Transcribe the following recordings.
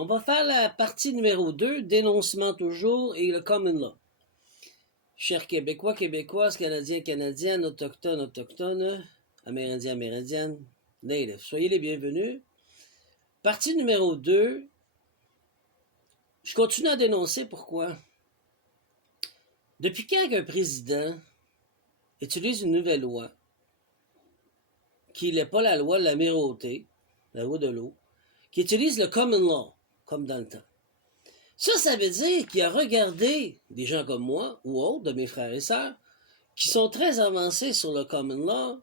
On va faire la partie numéro 2, dénoncement toujours et le common law. Chers Québécois, Québécoises, Canadiens, Canadiennes, Autochtones, Autochtones, Amérindiens, Amérindiennes, Natives, soyez les bienvenus. Partie numéro 2, je continue à dénoncer pourquoi. Depuis quand un président utilise une nouvelle loi, qui n'est pas la loi de l'amirauté, la loi de l'eau, qui utilise le common law, comme dans le temps. Ça veut dire qu'il a regardé des gens comme moi, ou autres, de mes frères et sœurs, qui sont très avancés sur le common law,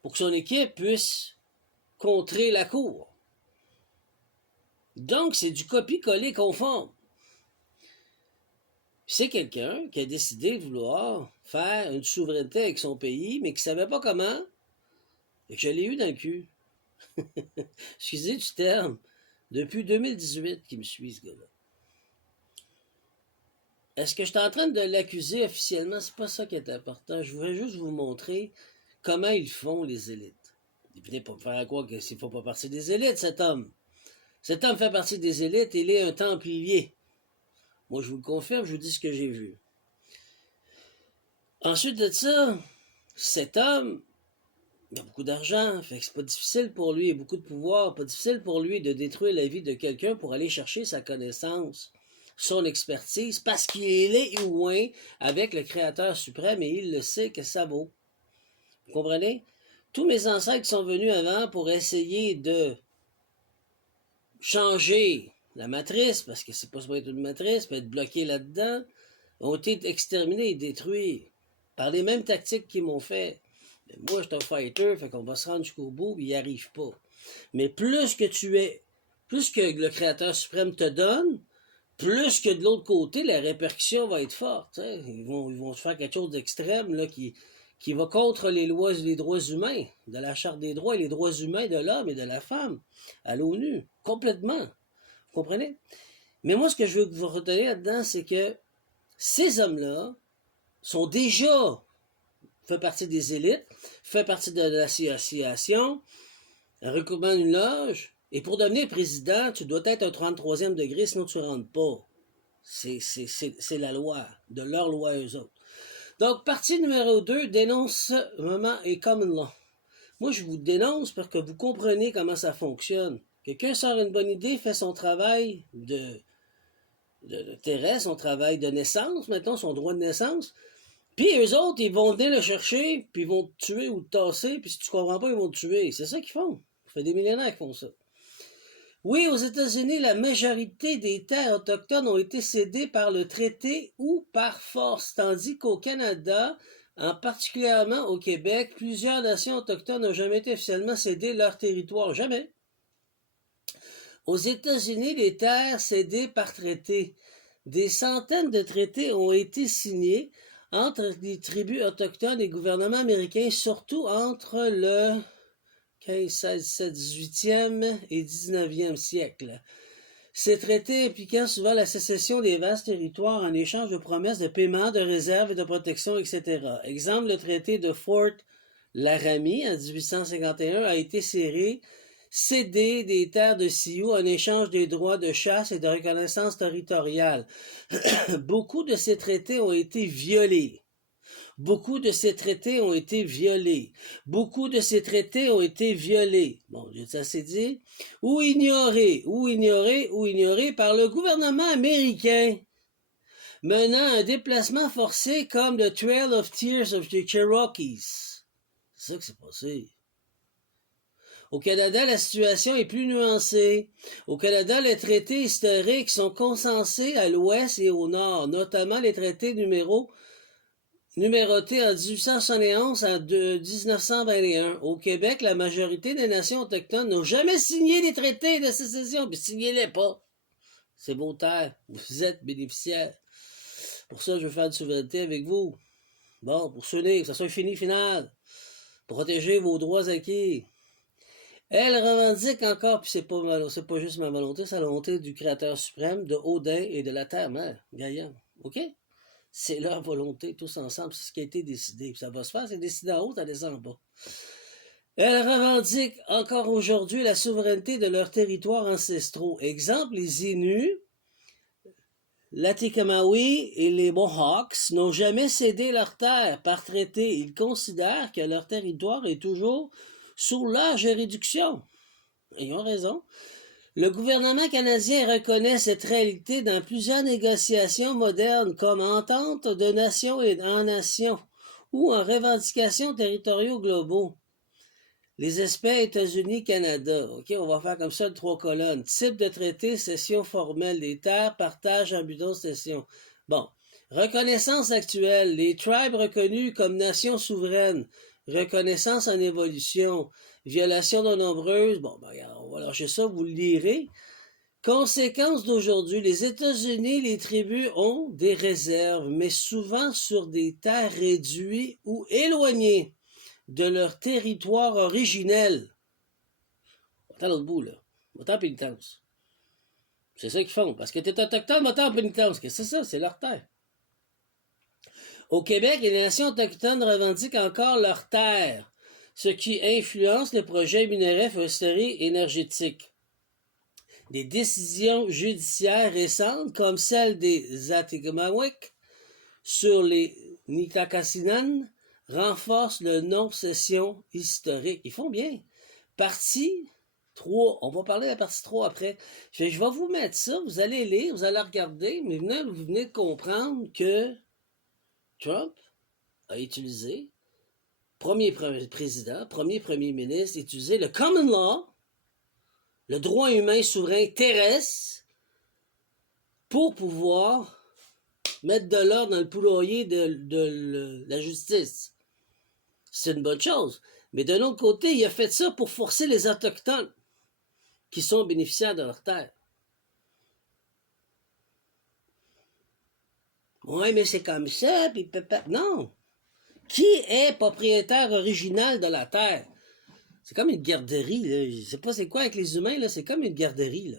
pour que son équipe puisse contrer la cour. Donc, c'est du copier-coller conforme. C'est quelqu'un qui a décidé de vouloir faire une souveraineté avec son pays, mais qui ne savait pas comment, et que je l'ai eu dans le cul. Excusez du terme. Depuis 2018 qu'il me suit, ce gars-là. Est-ce que je suis en train de l'accuser officiellement? C'est pas ça qui est important. Je voudrais juste vous montrer comment ils font, les élites. Et venez pas me faire croire qu'il ne fait pas partie des élites, cet homme. Cet homme fait partie des élites, il est un templier. Moi, je vous le confirme, je vous dis ce que j'ai vu. Ensuite de ça, cet homme, il a beaucoup d'argent, fait que c'est pas difficile pour lui, il a beaucoup de pouvoir, pas difficile pour lui de détruire la vie de quelqu'un pour aller chercher sa connaissance, son expertise, parce qu'il est loin avec le Créateur suprême et il le sait que ça vaut. Vous comprenez? Tous mes ancêtres sont venus avant pour essayer de changer la matrice, parce que c'est pas supposé être une matrice, peut être bloqué là-dedans, ont été exterminés et détruits par les mêmes tactiques qu'ils m'ont fait. Mais moi, je suis un fighter, fait qu'on va se rendre jusqu'au bout, et il n'y arrive pas. Mais plus que le Créateur suprême te donne, plus que de l'autre côté, la répercussion va être forte. Hein? Ils vont se faire quelque chose d'extrême là, qui va contre les droits humains, de la Charte des droits et les droits humains de l'homme et de la femme à l'ONU. Complètement. Vous comprenez? Mais moi, ce que je veux que vous reteniez là-dedans, c'est que ces hommes-là sont déjà fait partie des élites, fait partie de l'association, recommande une loge, et pour devenir président, tu dois être un 33e degré, sinon tu ne rentres pas. C'est la loi, de leur loi eux autres. Donc, partie numéro 2, dénoncement et common law. Moi, je vous dénonce pour que vous compreniez comment ça fonctionne. Quelqu'un sort une bonne idée, fait son travail de terrestre, son travail de naissance, mettons, son droit de naissance, puis eux autres, ils vont venir le chercher, puis ils vont te tuer ou te tasser, puis si tu comprends pas, ils vont te tuer. C'est ça qu'ils font. Ça fait des millénaires qu'ils font ça. Oui, aux États-Unis, la majorité des terres autochtones ont été cédées par le traité ou par force, tandis qu'au Canada, en particulièrement au Québec, plusieurs nations autochtones n'ont jamais été officiellement cédées leur territoire. Jamais. Aux États-Unis, les terres cédées par traité. Des centaines de traités ont été signés entre les tribus autochtones et le gouvernement américain, surtout entre le 15, 16, 17, 18e et 19e siècle. Ces traités impliquant souvent la sécession des vastes territoires en échange de promesses de paiement, de réserves et de protection, etc. Exemple, le traité de Fort Laramie en 1851 a été cédé des terres de Sioux en échange des droits de chasse et de reconnaissance territoriale. Beaucoup de ces traités ont été violés. Beaucoup de ces traités ont été violés. Beaucoup de ces traités ont été violés. Bon, ça s'est dit. Ou ignorés par le gouvernement américain, menant à un déplacement forcé comme le Trail of Tears of the Cherokees. C'est ça que c'est passé. Au Canada, la situation est plus nuancée. Au Canada, les traités historiques sont consensés à l'ouest et au nord, notamment les traités numérotés en 1871 à 1921. Au Québec, la majorité des nations autochtones n'ont jamais signé les traités de sécession, puis signez-les pas. C'est vos terres. Vous êtes bénéficiaires. Pour ça, je veux faire une souveraineté avec vous. Bon, pour s'unir, que ça soit fini, final. Protéger vos droits acquis. Elle revendique encore, puis c'est pas juste ma volonté, c'est la volonté du Créateur suprême, de Odin et de la Terre-Mère, Gaïa. OK? C'est leur volonté, tous ensemble, c'est ce qui a été décidé. Puis ça va se faire, c'est décidé en haut, ça descend en bas. Elles revendiquent encore aujourd'hui la souveraineté de leurs territoires ancestraux. Exemple, les Inuits, l'Atikamekw et les Mohawks n'ont jamais cédé leurs terres par traité. Ils considèrent que leur territoire est toujours sous leur juridiction. Ils ont raison. Le gouvernement canadien reconnaît cette réalité dans plusieurs négociations modernes comme entente de nation et en nation ou en revendications territoriaux globaux. Les aspects États-Unis-Canada. OK, on va faire comme ça, 3 colonnes. Type de traité, cession formelle des terres, partage en but de cession. Bon. Reconnaissance actuelle. Les tribes reconnus comme nations souveraines. Reconnaissance en évolution. Violation de nombreuses. Bon, ben, regarde, on va lâcher ça, vous le lirez. Conséquence d'aujourd'hui, les États-Unis, les tribus ont des réserves, mais souvent sur des terres réduites ou éloignées de leur territoire originel. Va-t'en à l'autre bout, là. Va-t'en en pénitence. C'est ça qu'ils font. Parce que t'es autochtone, va-t'en en pénitence. Qu'est-ce que c'est ça? C'est leur terre. Au Québec, les nations autochtones revendiquent encore leur terre, ce qui influence le projet minerai foresterie énergétique. Des décisions judiciaires récentes, comme celle des Atikamekw sur les Nitakassinan, renforcent le non-cession historique. Ils font bien. Partie 3. On va parler de la partie 3 après. Je vais vous mettre ça. Vous allez lire, vous allez regarder, mais vous venez de comprendre que Trump a utilisé, premier président, premier ministre, utilisé le common law, le droit humain souverain terrestre, pour pouvoir mettre de l'ordre dans le poulailler de la justice. C'est une bonne chose. Mais d'un autre côté, il a fait ça pour forcer les Autochtones qui sont bénéficiaires de leurs terres. Oui, mais c'est comme ça, puis non. Qui est propriétaire original de la terre? C'est comme une garderie, là. Je sais pas c'est quoi avec les humains, là. C'est comme une garderie, là.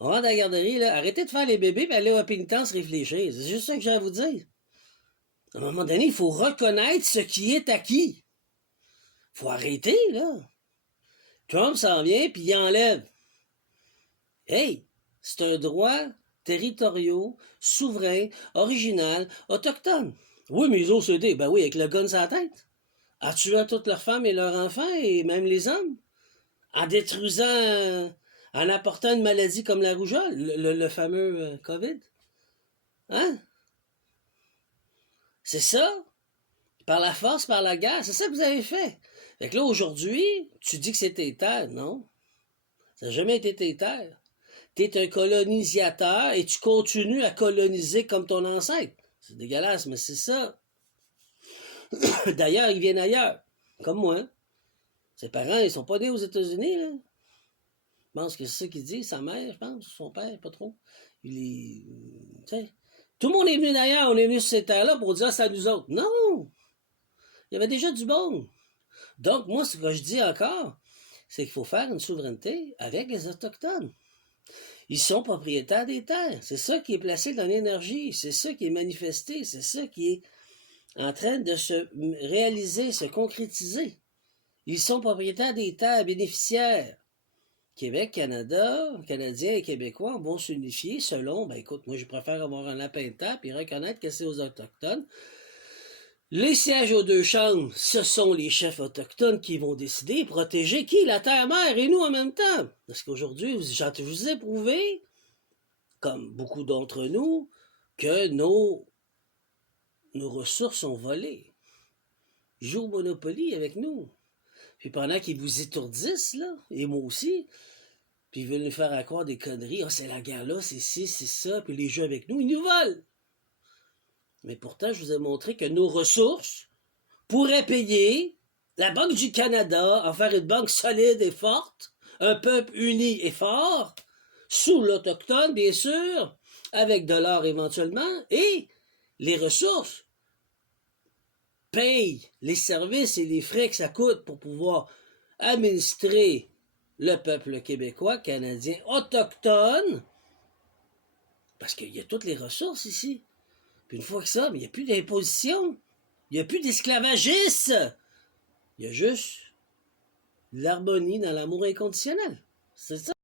On rentre à la garderie, là. Arrêtez de faire les bébés et allez à la pénitence réfléchir. C'est juste ça que j'ai à vous dire. À un moment donné, il faut reconnaître ce qui est acquis. Faut arrêter, là. Trump s'en vient, puis il enlève. Hey, c'est un droit territorial, souverain, original, autochtone. Oui, mais les OCD, ben oui, avec le gun sur la tête. En tuant toutes leurs femmes et leurs enfants, et même les hommes. En détruisant, en apportant une maladie comme la rougeole, le fameux COVID. Hein? C'est ça? Par la force, par la guerre, c'est ça que vous avez fait. Fait que là, aujourd'hui, tu dis que c'est tes terres, non? Ça n'a jamais été tes terres. Tu es un colonisateur et tu continues à coloniser comme ton ancêtre. C'est dégueulasse, mais c'est ça. D'ailleurs, ils viennent ailleurs, comme moi. Ses parents, ils sont pas nés aux États-Unis, là. Je pense que c'est ça qu'il dit, sa mère, je pense, son père, pas trop. Il est... Tout le monde est venu d'ailleurs, on est venu sur ces terres-là pour dire ça à nous autres. Non! Il y avait déjà du bon. Donc, moi, ce que je dis encore, c'est qu'il faut faire une souveraineté avec les Autochtones. Ils sont propriétaires des terres. C'est ça qui est placé dans l'énergie. C'est ça qui est manifesté. C'est ça qui est en train de se réaliser, se concrétiser. Ils sont propriétaires des terres bénéficiaires. Québec, Canada, Canadiens et Québécois vont s'unifier selon, ben écoute, moi je préfère avoir un lapin de terre et reconnaître que c'est aux Autochtones. Les sièges aux 2 chambres, ce sont les chefs autochtones qui vont décider, protéger qui? La terre-mère et nous en même temps. Parce qu'aujourd'hui, je vous ai prouvé, comme beaucoup d'entre nous, que nos ressources sont volées. Ils jouent au Monopoly avec nous. Puis pendant qu'ils vous étourdissent, là, et moi aussi, puis ils veulent nous faire croire des conneries, ah, c'est la guerre là, c'est ci, c'est ça, puis les jeux avec nous, ils nous volent. Mais pourtant, je vous ai montré que nos ressources pourraient payer la Banque du Canada, en faire une banque solide et forte, un peuple uni et fort, sous l'Autochtone, bien sûr, avec de l'or éventuellement, et les ressources payent les services et les frais que ça coûte pour pouvoir administrer le peuple québécois, canadien, autochtone, parce qu'il y a toutes les ressources ici. Puis une fois que ça, mais il n'y a plus d'imposition, il n'y a plus d'esclavagisme, il y a juste l'harmonie dans l'amour inconditionnel. C'est ça.